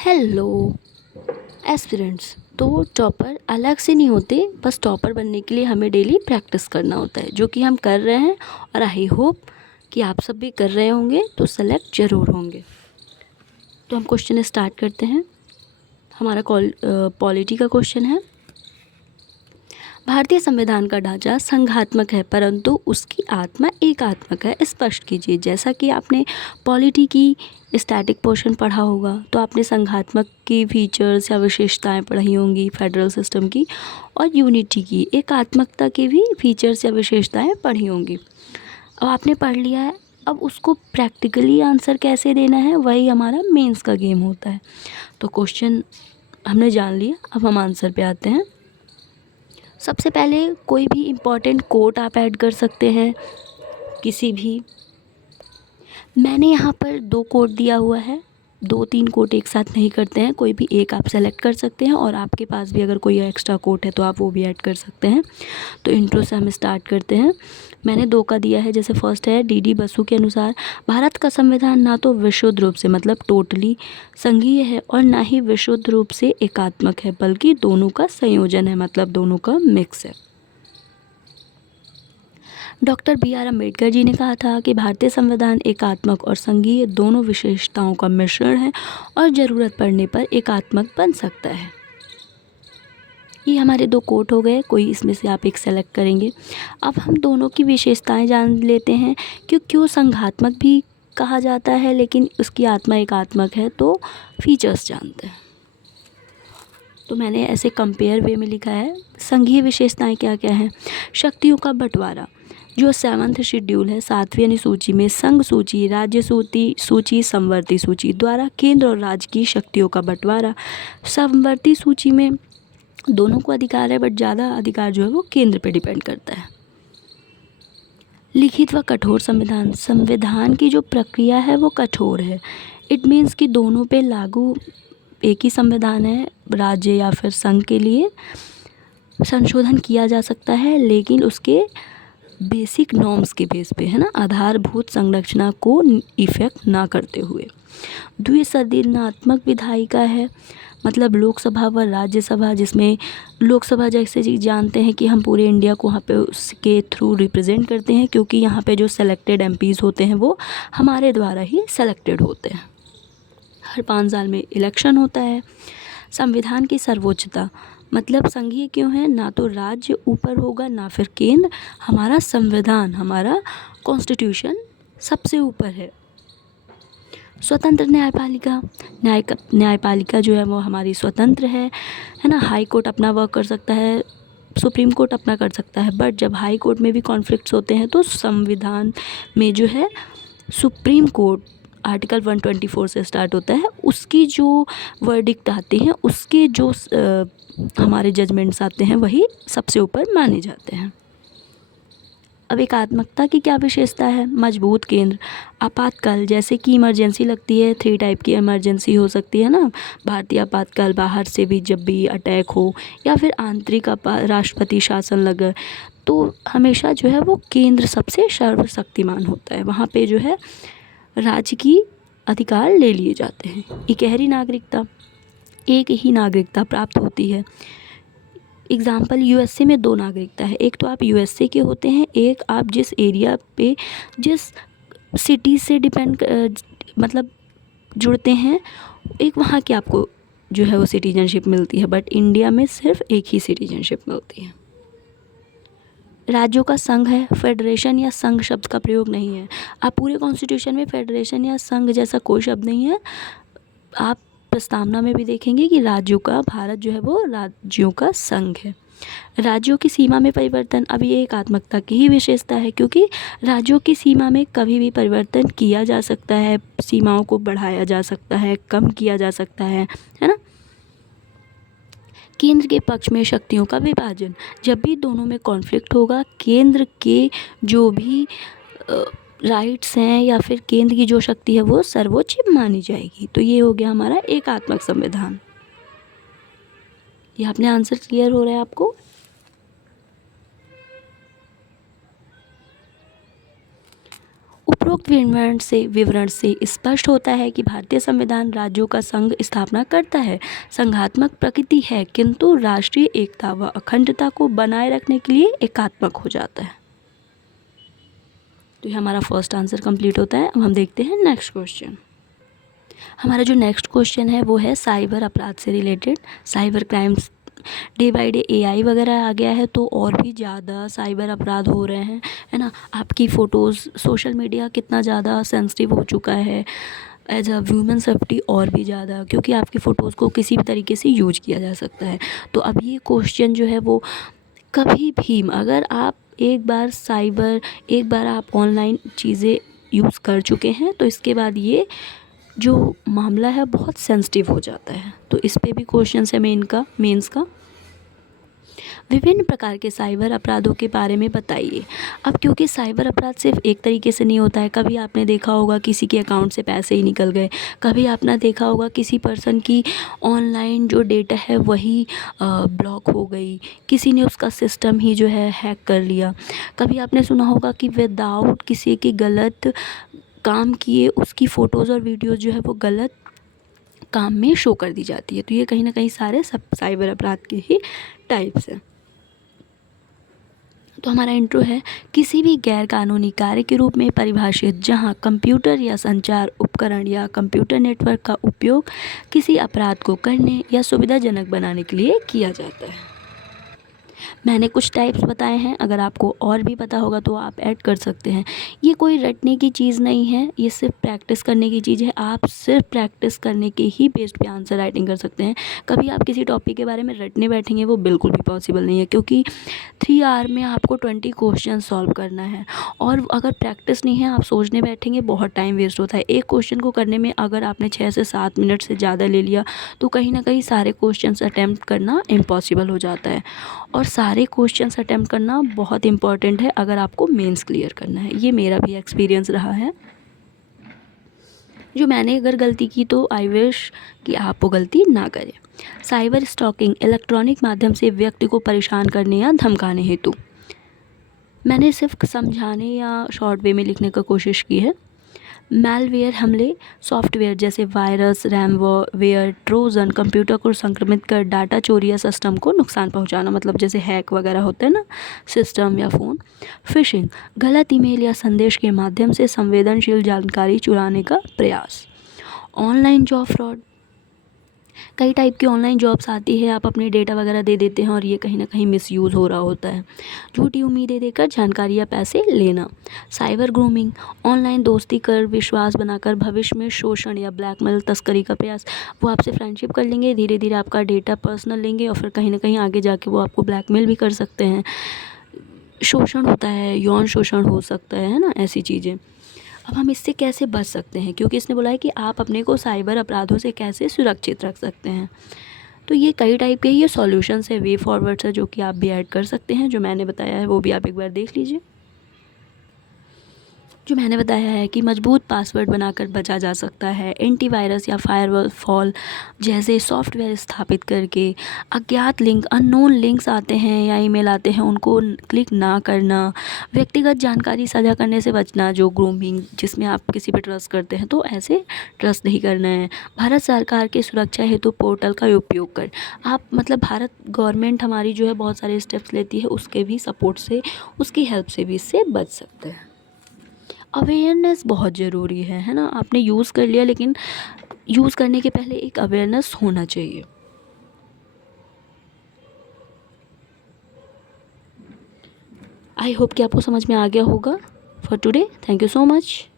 Hello aspirants. तो topper अलग से नहीं होते, बस टॉपर बनने के लिए हमें डेली प्रैक्टिस करना होता है, जो कि हम कर रहे हैं और आई होप कि आप सब भी कर रहे होंगे, तो सेलेक्ट ज़रूर होंगे। तो हम क्वेश्चन स्टार्ट करते हैं। हमारा पॉलिटी का क्वेश्चन है। भारतीय संविधान का ढांचा संघात्मक है, परंतु उसकी आत्मा एकात्मक है। स्पष्ट कीजिए। जैसा कि आपने पॉलिटी की स्टैटिक पोर्शन पढ़ा होगा, तो आपने संघात्मक की फीचर्स या विशेषताएं पढ़ी होंगी फेडरल सिस्टम की, और यूनिटी की एकात्मकता की भी फीचर्स या विशेषताएं पढ़ी होंगी। अब आपने पढ़ लिया है, अब उसको प्रैक्टिकली आंसर कैसे देना है, वही हमारा मेंस का गेम होता है। तो क्वेश्चन हमने जान लिया, अब हम आंसर पे आते हैं। सबसे पहले कोई भी इम्पॉर्टेंट कोट आप ऐड कर सकते हैं, किसी भी। मैंने यहाँ पर 2 कोट दिया हुआ है, 2-3 कोट एक साथ नहीं करते हैं, कोई भी एक आप सेलेक्ट कर सकते हैं, और आपके पास भी अगर कोई एक्स्ट्रा कोट है तो आप वो भी ऐड कर सकते हैं। तो इंट्रो से हम स्टार्ट करते हैं। मैंने 2 का दिया है। जैसे फर्स्ट है, डी बसु के अनुसार भारत का संविधान ना तो विशुद्ध रूप से मतलब टोटली संघीय है, और ना ही विशुद्ध रूप से एकात्मक है, बल्कि दोनों का संयोजन है, मतलब दोनों का मिक्स है। Doctor B R. अम्बेडकर जी ने कहा था कि भारतीय संविधान एकात्मक और संघीय दोनों विशेषताओं का मिश्रण है, और ज़रूरत पड़ने पर एकात्मक बन सकता है। ये हमारे 2 कोट हो गए, कोई इसमें से आप एक सेलेक्ट करेंगे। अब हम दोनों की विशेषताएं जान लेते हैं कि क्यों संघात्मक भी कहा जाता है लेकिन उसकी आत्मा एकात्मक है, तो फीचर्स जानते हैं। तो मैंने ऐसे कंपेयर वे में लिखा है। संघीय विशेषताएं क्या क्या हैं? शक्तियों का बंटवारा, जो 7th शेड्यूल है, 7वीं अनुसूची में संघ सूची, राज्य सूची, समवर्ती सूची द्वारा केंद्र और राज्य की शक्तियों का बंटवारा। समवर्ती सूची में दोनों को अधिकार है, बट ज़्यादा अधिकार जो है वो केंद्र पे डिपेंड करता है। लिखित व कठोर संविधान, संविधान की जो प्रक्रिया है वो कठोर है। इट मीन्स कि दोनों पे लागू एक ही संविधान है, राज्य या फिर संघ के लिए संशोधन किया जा सकता है, लेकिन उसके बेसिक नॉर्म्स के बेस पे, है ना, आधारभूत संरचना को इफेक्ट ना करते हुए। द्विसदनात्मक विधायिका है, मतलब लोकसभा व राज्यसभा, जिसमें लोकसभा जैसे जी जानते हैं कि हम पूरे इंडिया को वहाँ पे उसके थ्रू रिप्रेजेंट करते हैं, क्योंकि यहाँ पे जो सेलेक्टेड एमपीज़ होते हैं वो हमारे द्वारा ही सेलेक्टेड होते हैं। हर 5 साल में इलेक्शन होता है। संविधान की सर्वोच्चता, मतलब संघीय क्यों है, ना तो राज्य ऊपर होगा ना फिर केंद्र, हमारा संविधान, हमारा कॉन्स्टिट्यूशन सबसे ऊपर है। स्वतंत्र न्यायपालिका, न्यायपालिका जो है वो हमारी स्वतंत्र है ना। हाई कोर्ट अपना वर्क कर सकता है, सुप्रीम कोर्ट अपना कर सकता है, बट जब हाई कोर्ट में भी कॉन्फ्लिक्ट्स होते हैं तो संविधान में जो है सुप्रीम कोर्ट आर्टिकल 124 से स्टार्ट होता है, उसकी जो वर्डिक्ट आते हैं, उसके जो हमारे जजमेंट्स आते हैं, वही सबसे ऊपर माने जाते हैं। अब एकात्मकता की क्या विशेषता है? मजबूत केंद्र, आपातकाल, जैसे कि इमरजेंसी लगती है, 3 टाइप की इमरजेंसी हो सकती है ना। भारतीय आपातकाल, बाहर से भी जब भी अटैक हो, या फिर आंतरिक राष्ट्रपति शासन लगे, तो हमेशा जो है वो केंद्र सबसे सर्वशक्तिमान होता है, वहाँ पे जो है राज्य की अधिकार ले लिए जाते हैं। इकहरी नागरिकता, एक ही नागरिकता प्राप्त होती है। एग्ज़ाम्पल, यूएसए में 2 नागरिकता है, एक तो आप यूएसए के होते हैं, एक आप जिस एरिया पे जिस सिटी से मतलब जुड़ते हैं, एक वहाँ की आपको जो है वो सिटीजनशिप मिलती है, बट इंडिया में सिर्फ एक ही सिटीजनशिप मिलती है। राज्यों का संघ है, फेडरेशन या संघ शब्द का प्रयोग नहीं है। आप पूरे कॉन्स्टिट्यूशन में फेडरेशन या संघ जैसा कोई शब्द नहीं है। आप प्रस्तावना में भी देखेंगे कि राज्यों का, भारत जो है वो राज्यों का संघ है। राज्यों की सीमा में परिवर्तन, अब ये एकात्मकता की ही विशेषता है, क्योंकि राज्यों की सीमा में कभी भी परिवर्तन किया जा सकता है, सीमाओं को बढ़ाया जा सकता है, कम किया जा सकता है ना। केंद्र के पक्ष में शक्तियों का विभाजन, जब भी दोनों में कॉन्फ्लिक्ट होगा, केंद्र के जो भी राइट्स हैं या फिर केंद्र की जो शक्ति है वो सर्वोच्च मानी जाएगी। तो ये हो गया हमारा एकात्मक संविधान। ये अपने आंसर क्लियर हो रहा है आपको? उपरोक्त विवरण से स्पष्ट होता है कि भारतीय संविधान राज्यों का संघ स्थापना करता है, संघात्मक प्रकृति है, किंतु राष्ट्रीय एकता व अखंडता को बनाए रखने के लिए एकात्मक हो जाता है। तो ये हमारा फर्स्ट आंसर कंप्लीट होता है। अब हम देखते हैं नेक्स्ट क्वेश्चन। हमारा जो नेक्स्ट क्वेश्चन है वो है साइबर अपराध से related. Cyber crimes day by day AI वगैरह आ गया है, तो और भी ज़्यादा साइबर अपराध हो रहे हैं, है ना। आपकी फ़ोटोज़, सोशल मीडिया कितना ज़्यादा सेंसिटिव हो चुका है एज अ ह्यूमन सेफ्टी, और भी ज़्यादा, क्योंकि आपकी फ़ोटोज़ को किसी भी तरीके से यूज किया जा सकता है। तो अब ये क्वेश्चन जो है वो कभी भी, अगर आप एक बार आप ऑनलाइन चीज़ें यूज़ कर चुके हैं, तो इसके बाद ये जो मामला है बहुत सेंसिटिव हो जाता है। तो इस पे भी क्वेश्चन है मेंस का। विभिन्न प्रकार के साइबर अपराधों के बारे में बताइए। अब क्योंकि साइबर अपराध सिर्फ एक तरीके से नहीं होता है। कभी आपने देखा होगा किसी के अकाउंट से पैसे ही निकल गए, कभी आपने देखा होगा किसी पर्सन की ऑनलाइन जो डेटा है वही ब्लॉक हो गई, किसी ने उसका सिस्टम ही जो है हैक कर लिया। कभी आपने सुना होगा कि विदाउट किसी के गलत काम किए उसकी फ़ोटोज़ और वीडियोज़ जो है वो गलत काम में शो कर दी जाती है। तो ये कहीं ना कहीं सारे सब साइबर अपराध के ही टाइप्स हैं। तो हमारा इंट्रो है, किसी भी गैर कानूनी कार्य के रूप में परिभाषित जहां कंप्यूटर या संचार उपकरण या कंप्यूटर नेटवर्क का उपयोग किसी अपराध को करने या सुविधाजनक बनाने के लिए किया जाता है। मैंने कुछ टाइप्स बताए हैं, अगर आपको और भी पता होगा तो आप ऐड कर सकते हैं। ये कोई रटने की चीज़ नहीं है, ये सिर्फ प्रैक्टिस करने की चीज़ है। आप सिर्फ प्रैक्टिस करने के ही बेस्ड पे आंसर राइटिंग कर सकते हैं। कभी आप किसी टॉपिक के बारे में रटने बैठेंगे वो बिल्कुल भी पॉसिबल नहीं है, क्योंकि 3 आवर में आपको 20 क्वेश्चन सॉल्व करना है। और अगर प्रैक्टिस नहीं है, आप सोचने बैठेंगे, बहुत टाइम वेस्ट होता है। एक क्वेश्चन को करने में अगर आपने 6 से 7 मिनट से ज़्यादा ले लिया तो कहीं ना कहीं सारे क्वेश्चन अटैम्प्ट करना इम्पॉसिबल हो जाता है। और सारे क्वेश्चंस अटैम्प्ट करना बहुत इंपॉर्टेंट है अगर आपको मेंस क्लियर करना है। ये मेरा भी एक्सपीरियंस रहा है। जो मैंने अगर गलती की तो आई विश कि आप वो गलती ना करें। साइबर स्टॉकिंग इलेक्ट्रॉनिक माध्यम से व्यक्ति को परेशान करने या धमकाने हेतु। मैंने सिर्फ समझाने या शॉर्ट वे में लिखने का कोशिश की है। मैलवेयर हमले सॉफ्टवेयर जैसे वायरस, रैमवेयर, ट्रोजन कंप्यूटर को संक्रमित कर डाटा चोरी या सिस्टम को नुकसान पहुंचाना, मतलब जैसे हैक वगैरह होते हैं ना सिस्टम या फ़ोन। फिशिंग गलत ईमेल या संदेश के माध्यम से संवेदनशील जानकारी चुराने का प्रयास। ऑनलाइन जॉब फ्रॉड, कई टाइप की ऑनलाइन जॉब्स आती है, आप अपने डेटा वगैरह दे देते हैं और ये कहीं ना कहीं मिसयूज़ हो रहा होता है। झूठी उम्मीदें देकर जानकारी या पैसे लेना। साइबर ग्रूमिंग ऑनलाइन दोस्ती कर विश्वास बनाकर भविष्य में शोषण या ब्लैकमेल तस्करी का प्रयास। वो आपसे फ्रेंडशिप कर लेंगे, धीरे धीरे आपका डेटा पर्सनल लेंगे और फिर कहीं ना कहीं आगे जाके वो आपको ब्लैकमेल भी कर सकते हैं। शोषण होता है, यौन शोषण हो सकता है ना, ऐसी चीज़ें। अब हम इससे कैसे बच सकते हैं, क्योंकि इसने बोला है कि आप अपने को साइबर अपराधों से कैसे सुरक्षित रख सकते हैं। तो ये कई टाइप के ये सॉल्यूशंस है, वे फॉरवर्ड्स है, जो कि आप भी ऐड कर सकते हैं। जो मैंने बताया है वो भी आप एक बार देख लीजिए। जो मैंने बताया है कि मजबूत पासवर्ड बनाकर बचा जा सकता है, एंटीवायरस या फायरवॉल जैसे सॉफ्टवेयर स्थापित करके। अज्ञात लिंक, अननोन लिंक्स आते हैं या ईमेल आते हैं, उनको क्लिक ना करना। व्यक्तिगत जानकारी साझा करने से बचना, जो ग्रूमिंग जिसमें आप किसी पर ट्रस्ट करते हैं तो ऐसे ट्रस्ट नहीं करना है। भारत सरकार के सुरक्षा हेतु पोर्टल का उपयोग कर, आप मतलब भारत गवर्नमेंट हमारी जो है बहुत सारे स्टेप्स लेती है, उसके भी सपोर्ट से, उसकी हेल्प से भी इससे बच सकते हैं। अवेयरनेस बहुत ज़रूरी है ना। आपने यूज़ कर लिया, लेकिन यूज़ करने के पहले एक अवेयरनेस होना चाहिए। आई होप कि आपको समझ में आ गया होगा। For today thank you so much.